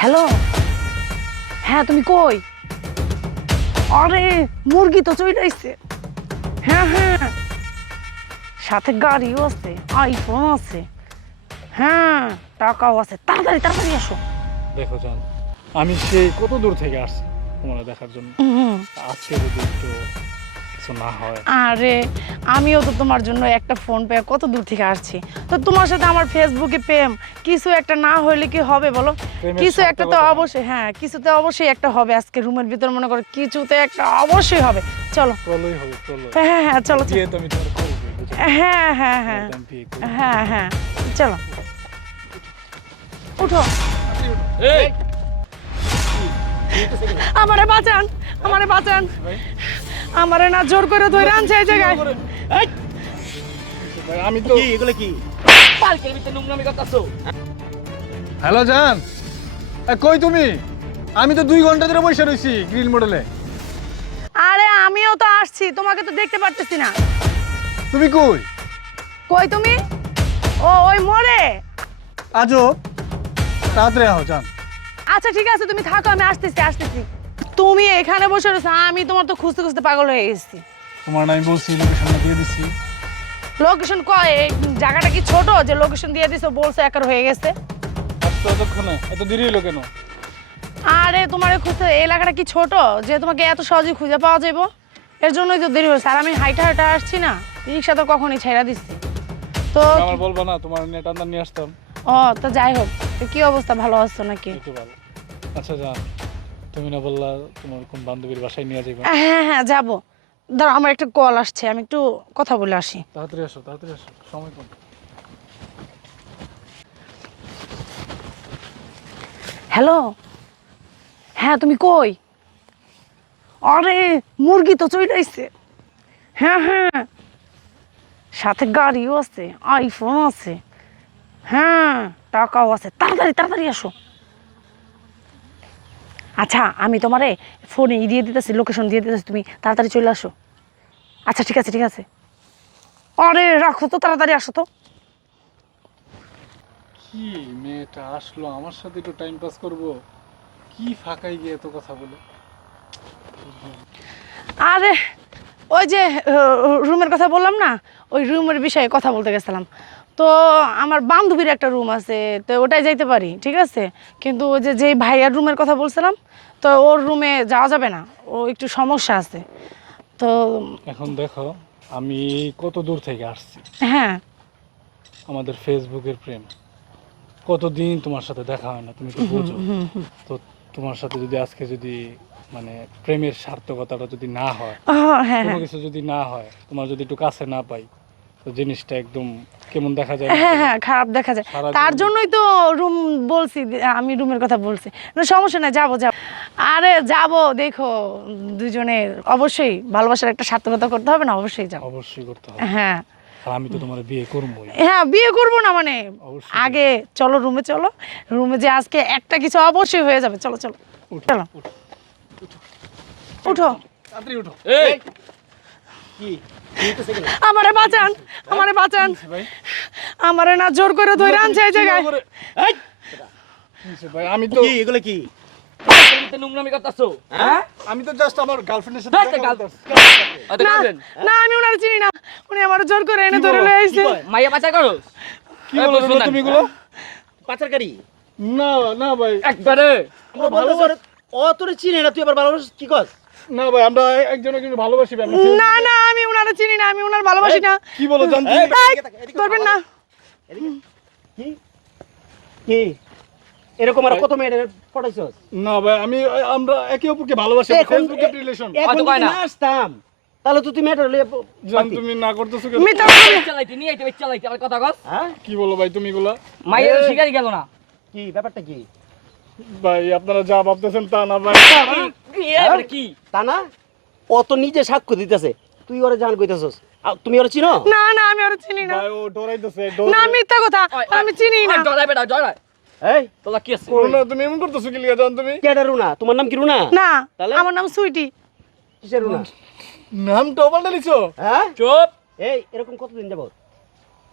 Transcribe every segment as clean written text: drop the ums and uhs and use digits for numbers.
Hello, হ্যাঁ তুমি কই? আরে মুরগি তো চলে আইছে। হ্যাঁ হ্যাঁ, সাথে গাড়িও আছে, আইফোন আছে, হ্যাঁ টাকাও আছে। তাড়াতাড়ি তাড়াতাড়ি আসো। দেখো জান, আমি সেই কত দূর থেকে আসছি তোমার দেখার জন্য। আজকে যদি একটু কিছু না হয়। আরে আমিও তো তোমার জন্য একটা ফোন পেয়ে কত দূর থেকে আসছি। তো তোমার সাথে আমার ফেসবুকে প্রেম, কিছু একটা না হইলে কি হবে বলো? প্রেমের কিছু একটা তো সার্থকতা। অবশ্যই, হ্যাঁ কিছুতে অবশ্যই একটা হবে। আজকে রুমের ভিতর মনে করো কিছুতে একটা অবশ্যই হবে। চলো। প্রলয় হবে, প্রলয়। হ্যাঁ হ্যাঁ হ্যাঁ, চলো চলো। বিয়ে তো আমি তোমার করবো, বুঝো? হ্যাঁ হ্যাঁ হ্যাঁ একদম বিয়ে করবো। হ্যাঁ হ্যাঁ, চলো উঠো। এই, আমারে বাঁচান, আমারে বাঁচান, ভাই, আমারে না জোর করে ধরে আনছে এই জায়গায়। ভাই, আমি তো কি এগুলো কি? পার্কের ভিতরে নোংরামি করতেছো। হ্যালো জান, কই তুমি? আমি তো 2 ঘন্টা ধরে বসে রইছি গ্রিল মডেলে। আরে আমিও তো আসছি, তোমাকে তো দেখতে পারতেছি না। তুমি কই? কই তুমি? ও ওই মোড়ে। আজও তাড়াতাড়ি আও জান। আচ্ছা ঠিক আছে, তুমি থাকো, আমি আসতেছি আসতেছি। তুমি এখানে বসে রয়েছো, আমি তোমার তো খুঁজতে খুঁজতে পাগল হয়ে গেছি। তোমার না আমি বলছি লোকেশনটা দিয়ে দিচ্ছি। লোকেশন কয়? এই জায়গাটা কি ছোট যে লোকেশন দিয়ে দিছো বলছো একার হয়ে গেছে? আজকে এতক্ষণে এত দেরি হলো কেন? আরে তোমার খুঁজতে এলাকাটা কি ছোট যে তোমাকে এত সহজে খুঁজে পাওয়া যাবে? এর জন্যই তো দেরি হয়েছে। আর আমি হাইটা হাইটা আসছি না, রিক্সা তো কখনই ছেড়া দিচ্ছি তো। আমার বলবা না তোমার নেট আন্দার নিয়ে আসতাম। ও তো যাই হোক, তো কি অবস্থা, ভালো আছো নাকি? একটু ভালো। আচ্ছা জান, তুমি না বললা তোমার কোন বান্ধবীর বাসায় নিয়ে যাবে? হ্যাঁ হ্যাঁ যাবো। দাঁড়াও, আমার একটা কল আসছে, আমি একটু কথা বলে আসি। তাড়াতাড়ি আসো, তাড়াতাড়ি আসো, সময় কম। হ্যালো, হ্যাঁ তুমি কই? আরে মুরগি তো চলে আইছে। হ্যাঁ হ্যাঁ, সাথে গাড়িও আছে, আইফোন আছে, হ্যাঁ টাকাও আছে। তাড়াতাড়ি তাড়াতাড়ি আসো। আচ্ছা আমি তোমারে ফোনে দিয়ে দিতেছি, লোকেশন দিয়ে দিতেছি, তুমি তাড়াতাড়ি চলে আসো। আচ্ছা ঠিক আছে ঠিক আছে। আরে রাখো তো, তাড়াতাড়ি আসো তো। কি মেয়েটা আসলো আমার সাথে একটু টাইম পাস করবো, কি ফাঁকাই গিয়ে এত কথা বলে। আরে ওই যে রুমের কথা বললাম না, ওই রুমের বিষয়ে কথা বলতে গেছিলাম। তো আমার বান্ধবীর একটা রুম আছে, তো ওটাই যাইতে পারি ঠিক আছে। কিন্তু ওই যে যেই ভাইয়ার রুমের কথা বলছিলাম, তো ওর রুমে যাওয়া যাবে না, ও একটু সমস্যা আছে তো। এখন দেখো, আমি কত দূর থেকে আসছি, হ্যাঁ আমাদের ফেসবুকের প্রেম, কতদিন তোমার সাথে দেখা হয় না, তুমি তো বোঝো। তো তোমার সাথে যদি আজকে যদি মানে প্রেমের সার্থকতাটা যদি না হয়, হ্যাঁ কোনো হ্যাঁ কিছু যদি না হয়, তোমার যদি একটু কাছে না পাই, তো জিনিসটা একদম কেমন দেখা যায়। হ্যাঁ হ্যাঁ, খারাপ দেখা যায়। সারা তার জীবন- জন্যই তো রুম বলছি, আমি রুমের কথা বলছি। না সমস্যা নাই, যাবো যাবো। আরে যাবো, দেখো দুজনের অবশ্যই ভালোবাসার একটা সার্থকতা করতে হবে না, অবশ্যই যাবো। অবশ্যই করতে হবে। হ্যাঁ আর আমি তো তোমার বিয়ে করবোই। হ্যাঁ, বিয়ে করবো না মানে? অবশ্যই। আগে চলো রুমে, চলো রুমে, যে আজকে একটা কিছু অবশ্যই হয়ে যাবে। চলো চলো উঠো, চলো উঠো, উঠো। তাড়াতাড়ি উঠো। এই কি হইতেছে এগুলো? আমারে বাঁচান, আমারে বাঁচান, ভাই, আমারে না জোর করে ধরে আনছে এই জায়গায়। এই, কি হয়েছে ভাই? আমি তো কি এগুলো কি? পার্কের ভিতরে নোংরামি করতেছো। হ্যাঁ? আমি তো জাস্ট আমার গার্লফ্রেন্ডের সাথে ধ্যাৎ, দেখা গাল- করতেছি। হয়তো না গার্লফ্রেন্ড। না, আমি ওনারে চিনি না, উনি আমার জোর করে এনে কি ধরে বলো? লয়ে কি আইছে। কয়? মাইয়া বাঁচা করো। কি বলো বুঝবেন না। তুমি গুলো? পাচারকারী? না না ভাই, একবারে আমরা ভালোবাসি। ও তোরে চিনে না, তুই আবার ভালোবাসিস কি কস? না ভাই, আমরা একজন একজন ভালোবাসি ভাই। না না, আমি ওনারে চিনি না, আমি ওনার ভালোবাসি না। কি বলো জান তুমি? এই, এই, এদিকে তাকা, এদিকে ধরবেন না। এদিকে। কি? কি? এরকম আর কত মেয়ের পটাইছস? না ভাই, আমরা একে অপরকে ভালোবাসি, ফেসবুকের রিলেশন। এখন হয়তো যদি কয় না। না আসতাম, তাহলে তো তুই মেয়েটার লইয়া জান পারতি। তুমি না করতেছো কেন? মিথ্যা কথা বলে- চালাইতে নিয়ে আইতে চালাইতে আমার কথা কস। হ্যাঁ? কি বলো ভাই তুমি গুলা? মাইয়া শিকারি গেল না। কি ব্যাপারটা কি? ভাই আপনারা যা ভাবতেছেন তা না ভাই। কি এবারে কি? তা না? ও তো নিজে সাক্ষ্য দিতেছে, তুই ওরে জান কইতাছস। তুমি ওরে চিনো? না না, আমি ওরে চিনি না। ভাই ও ডরাইতেছে, না মিথ্যা কথা, আমি চিনি না। জড়াই বেটা জড়াই। এই, তোলা কি আছে? না তুমি এমন করতেছো কি লিগা জান তুমি? কেডা রুনা? তোমার নাম কি রুনা? না, তাহলে? আমার নাম সুইটি। কিসের রুনা? নামটা পাল্টে নিছো? হ্যাঁ? চুপ। এই এরকম কতদিন যাবত?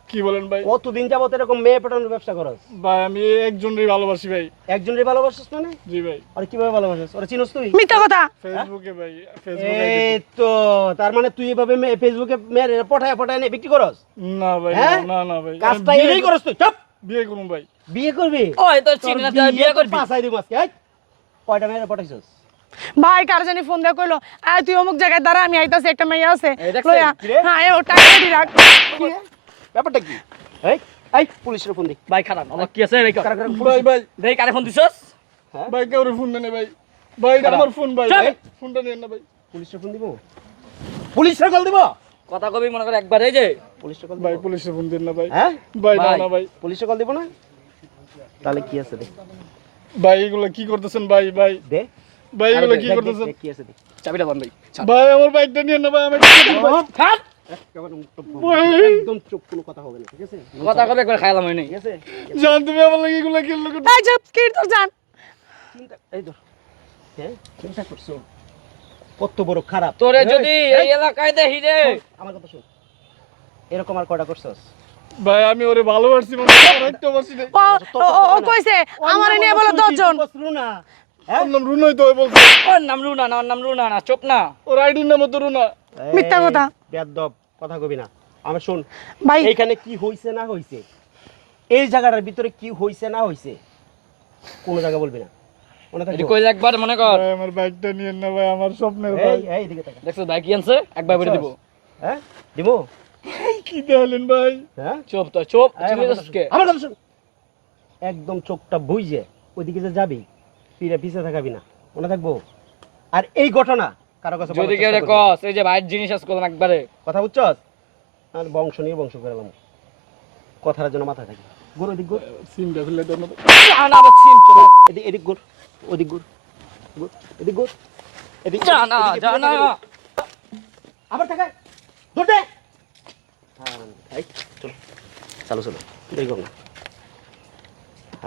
কি বলেন ভাই? কতদিন যাবত এরকম মেয়ে পটানোর ব্যবসা করস? ভাই আমি একজনই ভালোবাসি ভাই। একজনের ভালোবাসিস মানে? জি ভাই। আর কিভাবে ভালোবাসিস? ওরা চিনস তুই? মিথ্যা কথা। ফেসবুকে ভাই, ফেসবুকে এই তো তার মানে তুই এভাবে ফেসবুকে মেয়ের পটায় নিয়ে বিক্রি করস? না ভাই, হ্যাঁ? না না ভাই। কাজটা এটাই করস তুই? চুপ! বিয়ে করুন ভাই। বিয়ে করবি? ওই তোর চিনি না, তুই বিয়ে করবি। পাঁচাই দিব আজকে। এই, কয়টা মেয়ের পটাইছস? ভাই কার জানি ফোন দিয়ে কইলো আয় তুই অমুক জায়গায় দাঁড়া, আমি আইতাছি, একটা মেয়ে আছে এই দেখছেন? লইয়া। কি রে? হ্যাঁ ও টাকা রেডি রাখ। কি রে? ব্যাপারটা কি? এই এই পুলিশের ফোন দি। ভাই খারাপ আমার কি আছে ভাই কারা কারা ভাই ভাই, দেই কারে ফোন দিছস? হ্যাঁ? ভাই কেউ ফোন দেন ভাই। ভাই এটা আমার ফোন ভাই। চুপ! ভাই, ফোনটা নেন না ভাই। পুলিশের ফোন দিব? পুলিশের কল দিব? কথা কবি মনে করে একবার এই যে পুলিশের কল ভাই দিব? পুলিশে ফোন দেন না ভাই। হ্যাঁ? ভাই না ভাই। না ভাই। পুলিশের কল দিব না? তাহলে কি আছে দেখ। ভাই এগুলো কি করতেছেন ভাই? ভাই দে। ভাই এগুলো কি দেখ, দেখ, করতেছেন? দেখ, কি আছে দেখ। চাবিটা বন্ধ ভাই। ভাই আমার বাইকটা নিয়ে না ভাই, আমি হাট একদম চুপ, কোনো কথা হবে না, ঠিক আছে? কথা কবে একবার খাইলাম হই নাই। ঠিক আছে? জান তুমি আমার লাগে এগুলো কি লোক? এই চুপ, কি তোর জান? চিন্তা এই তো। হ্যাঁ? চিন্তা করছো? কত বড় খারাপ। তোরে এই, যদি এই, এই এলাকায় দেখি রে আমার কথা শুন। এরকম আর কয়টা করছস? ভাই আমি ওরে ভালোবাসি মানে একটা বসি নাই। ও কইছে আমারে নিয়ে বলো 10 জন। রুনা। হ্যাঁ? ওর নাম রুনাই তো বলছে। ওর নাম রুনা না, ওর নাম রুনা না, চুপ না। ওর আইডির নাম তো রুনা। মিথ্যা কথা। বেয়াদব, কথা কবি না। আমি শুন, ভাই এইখানে কি হইছে না হইছে, এই জায়গাটার ভিতরে কি হইছে না হইছে, কোনো জায়গা বলবি না, মনে এটি থাকবে? কইলে একবার মনে কর। ভাই আমার বাইকটা নিয়ে না ভাই, আমার স্বপ্নের ভাই। এই এই দিকে তাকা। দেখছো ভাই কি আনছে? একবার বলে দিব। হ্যাঁ? দিব? কি দেখলেন ভাই? হ্যাঁ? চুপ তো চুপ, এই, তুই আমার কথা যাচ্ছিস শুন। কে? আমার কথা শুন। একদম চোখটা বুইজে ওইদিকে যে যাবি, ফিরে পিছে থাকাবি না, মনে থাকবো? আর এই ঘটনা কারো কাছে বলার যদি কেউ চেষ্টা রে করবি না। কস এই যে ভাইয়ের জিনিস আজ করলাম একবারে। কথা বুঝছস? আর বংশ নিয়ে বংশ করলাম, কথার জন্য মাথায় থাকি। গোর ওদিক গোর, সিমটা ফেলে দেন না। না না আবার সিম চলে। এদিক এদিক গোর, ওদিক গোর, গোর, এদিক গোর, এদিক যা না এদিকে যা ফিরে না। তাকাবি। আবার তাকায়, দৌড় দে। হ্যাঁ, এই চলো, চালো চলো, দেরি কর না।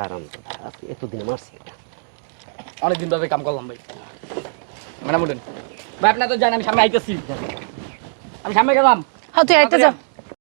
আরাম তো, আজকে এতদিনে মারছি এটা। অনেকদিন ধরে কাম করলাম ভাই। ম্যাডাম উঠেন ভাই, আপনার তো জানেন আমি সামনে আইতেছি। আমি সামনে গেলাম। হ্যাঁ তুই আইতে যা।